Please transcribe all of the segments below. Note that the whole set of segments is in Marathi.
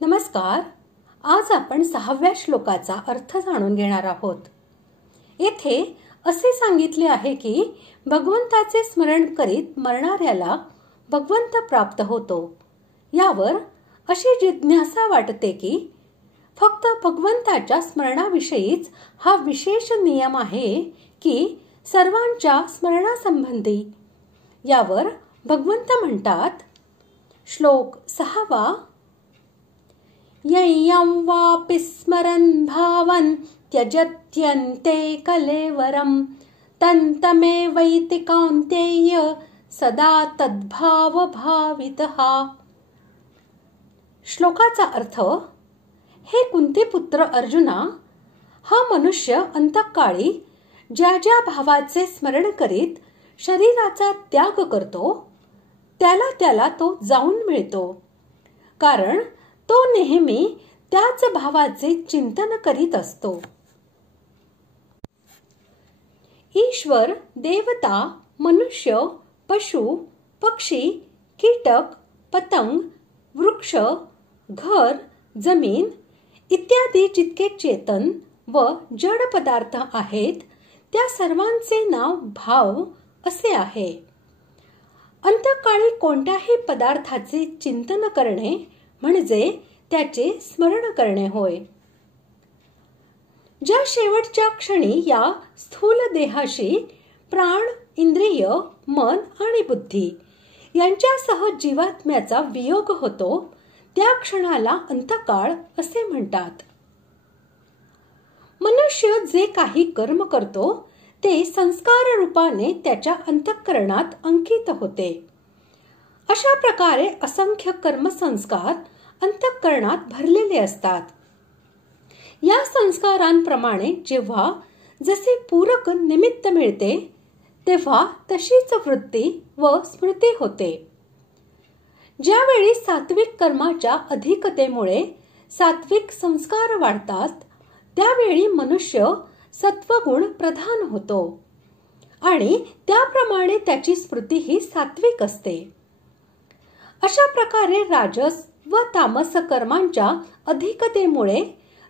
नमस्कार. आज आपण 6व्या श्लोकाचा अर्थ जाणून घेणार आहोत. येथे असे सांगितले आहे की भगवंताचे स्मरण करीत मरणाऱ्याला भगवंत प्राप्त होतो. यावर अशी जिज्ञासा वाटते की फक्त भगवंताच्या स्मरणाविषयीच हा विशेष नियम आहे की सर्वांच्या स्मरणासंबंधी. यावर भगवंत म्हणतात, श्लोक 6. ययं वापि स्मरन् भावन् त्यजत्यन्ते कलेवरं तन्तमेवैति कौन्तेय सदा तद्भाव भावितः. श्लोकाचा अर्थ, हे कुंतीपुत्र अर्जुना, हा मनुष्य अंतकाळी ज्या ज्या भावाचे स्मरण करीत शरीराचा त्याग करतो त्याला त्याला तो जाऊन मिळतो, कारण तो नेहमी त्याच भावाचे चिंतन करीत असतो. ईश्वर, देवता, मनुष्य, पशु, पक्षी, कीटक, पतंग, वृक्ष, घर, जमीन इत्यादी जितके चेतन व जड पदार्थ आहेत त्या सर्वांचे नाव भाव असे आहे. अंतकाळी कोणत्याही पदार्थाचे चिंतन करणे म्हणजे त्याचे स्मरण करणे होय. ज्या शेवटच्या क्षणी या स्थूल देहाशी प्राण, इंद्रिय, मन आणि बुद्धी यांच्यासह जीवात्म्याचा वियोग होतो त्या क्षणाला अंतकाळ असे म्हणतात. मनुष्य जे काही कर्म करतो ते संस्कार रूपाने त्याच्या अंतःकरणात अंकित होते. अशा प्रकारे असंख्य कर्मसंस्कार अंतःकरणात भरलेले असतात. या संस्कारांप्रमाणे जेव्हा जसे पूरक निमित्त मिळते तेव्हा तशीच वृत्ती व स्मृती होते. ज्यावेळी सात्विक कर्माच्या अधिकतेमुळे सात्विक संस्कार वाढतात त्यावेळी मनुष्य सत्वगुण प्रधान होतो आणि त्याप्रमाणे त्याची स्मृती ही सात्विक असते. अशा प्रकारे राजस व तामस कर्मांच्या अधिकतेमुळे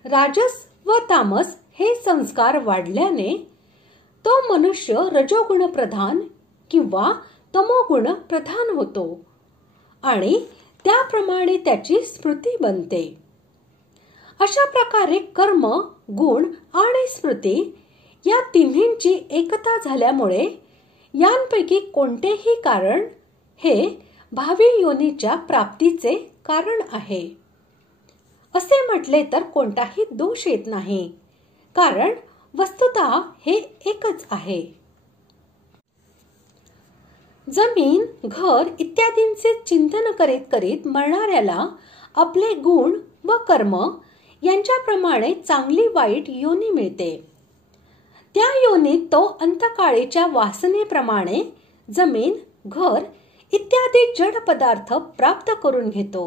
राजस व तामस हे संस्कार वाढल्याने तो मनुष्य रजोगुण प्रधान किंवा तमोगुण प्रधान होतो आणि त्याप्रमाणे त्याची स्मृती बनते. अशा प्रकारे कर्म, गुण आणि स्मृती या तिन्हींची एकता झाल्यामुळे यांपैकी कोणतेही कारण हे भावी योनीच्या प्राप्तीचे कारण आहे असे म्हटले तर कोणताही दोष येत नाही, कारण वस्तुतः हे एकच आहे. जमीन, घर इत्यादींचे चिंतन करीत करीत मरणाऱ्याला आपले गुण व कर्म यांच्याप्रमाणे चांगली वाईट योनी मिळते. त्या योनीत तो अंतकाळीच्या वासनेप्रमाणे जमीन, घर इत्यादी जड पदार्थ प्राप्त करून घेतो.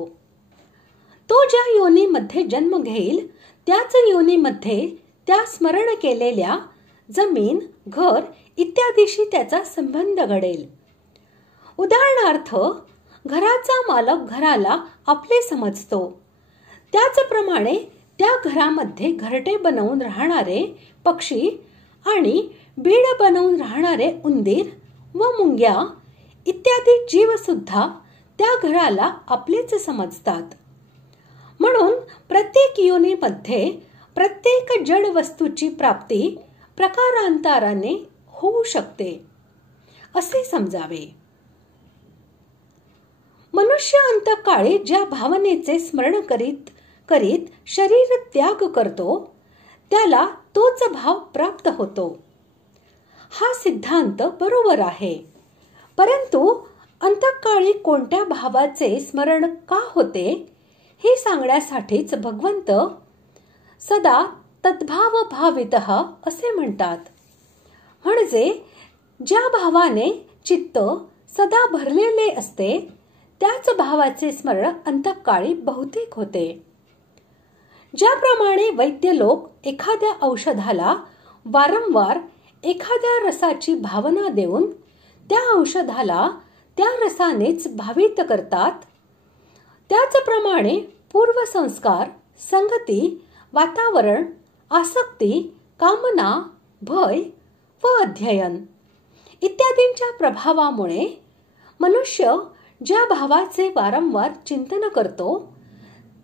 तो ज्या योनीमध्ये जन्म घेईल त्याच योनीमध्ये त्या स्मरण केलेल्या जमीन, घर इत्यादीशी त्याचा संबंध घडेल. उदाहरणार्थ, घराचा मालक घराला आपले समजतो. त्याचप्रमाणे त्या घरामध्ये घरटे बनवून राहणारे पक्षी आणि बीड बनवून राहणारे उंदीर व मुंग्या इत्यादी जीव सुद्धा त्या घराला आपलेच समजतात. म्हणून प्रत्येक योनीमध्ये प्रत्येक जड वस्तूची प्राप्ती प्रकारांतराने होऊ शकते असे समजावे. मनुष्य अंतकाळी ज्या भावनेचे स्मरण करीत करीत शरीर त्याग करतो त्याला तोच भाव प्राप्त होतो. हा सिद्धांत बरोबर आहे, परंतु अंतकाळी कोणत्या भावाचे स्मरण का होते हे सांगण्यासाठीच भगवंत सदा तद्भाव भावितः असे म्हणतात. म्हणजे ज्या भावाने चित्त सदा भरलेले असते त्याच भावाचे स्मरण अंतकाळी बहुतेक होते. ज्याप्रमाणे वैद्य लोक एखाद्या औषधाला वारंवार एखाद्या रसाची भावना देऊन त्या औषधाला त्या रसानेच भावित करतात, त्याचप्रमाणे पूर्वसंस्कार, संगती, वातावरण, आसक्ती, कामना, भय व अध्ययन इत्यादींच्या प्रभावामुळे मनुष्य ज्या भावाचे वारंवार चिंतन करतो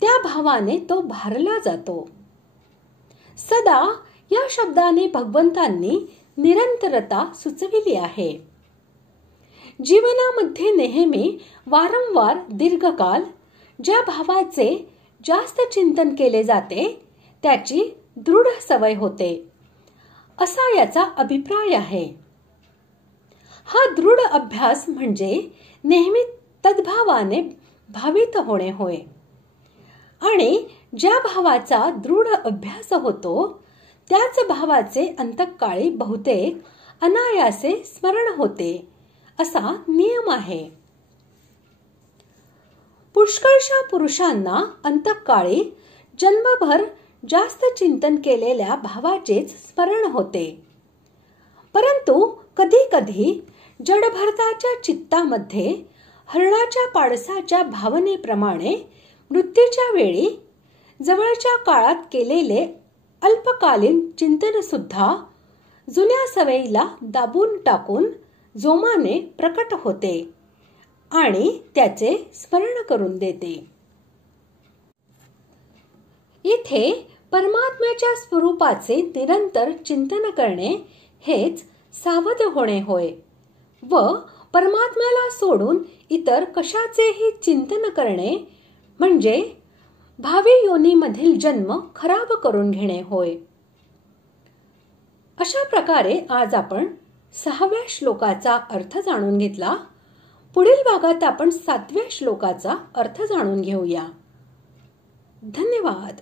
त्या भावाने तो भारला जातो. सदा या शब्दाने भगवंतांनी निरंतरता सुचविली आहे. जीवनामध्ये नेहमी वारंवार दीर्घकाल ज्या भावाचे जास्त चिंतन केले जाते त्याची दृढ सवय होते असा याचा अभिप्राय आहे. हा दृढ अभ्यास म्हणजे नेहमी तद्भावाने भावित होणे होय. आणि ज्या भावाचा दृढ अभ्यास होतो त्याच भावाचे अंतःकाळी बहुतेक अनायासे स्मरण होते असा नियम आहे. पुष्कळशा पुरुषांना अंतःकाळी जन्मभर जास्त चिंतन केलेल्या भावाचेच स्मरण होते. परंतु कधी कधी जडभरताच्या चित्तामध्ये हरणाच्या पाडसाच्या भावनेप्रमाणे मृत्यूच्या वेळी जवळच्या काळात केलेले अल्पकालीन चिंतन सुद्धा जुन्या सवयीला दाबून टाकून जोमाने प्रकट होते आणि त्याचे स्मरण करून देते. इथे परमात्म्याच्या स्वरूपाचे निरंतर चिंतन करणे हेच सावध होणे होय व परमात्म्याला सोडून इतर कशाचेही चिंतन करणे म्हणजे भावी योनीमधील जन्म खराब करून घेणे होय. अशा प्रकारे आज आपण 6व्या श्लोकाचा अर्थ जाणून घेतला. पुढील भागात आपण 7व्या श्लोकाचा अर्थ जाणून घेऊया. धन्यवाद.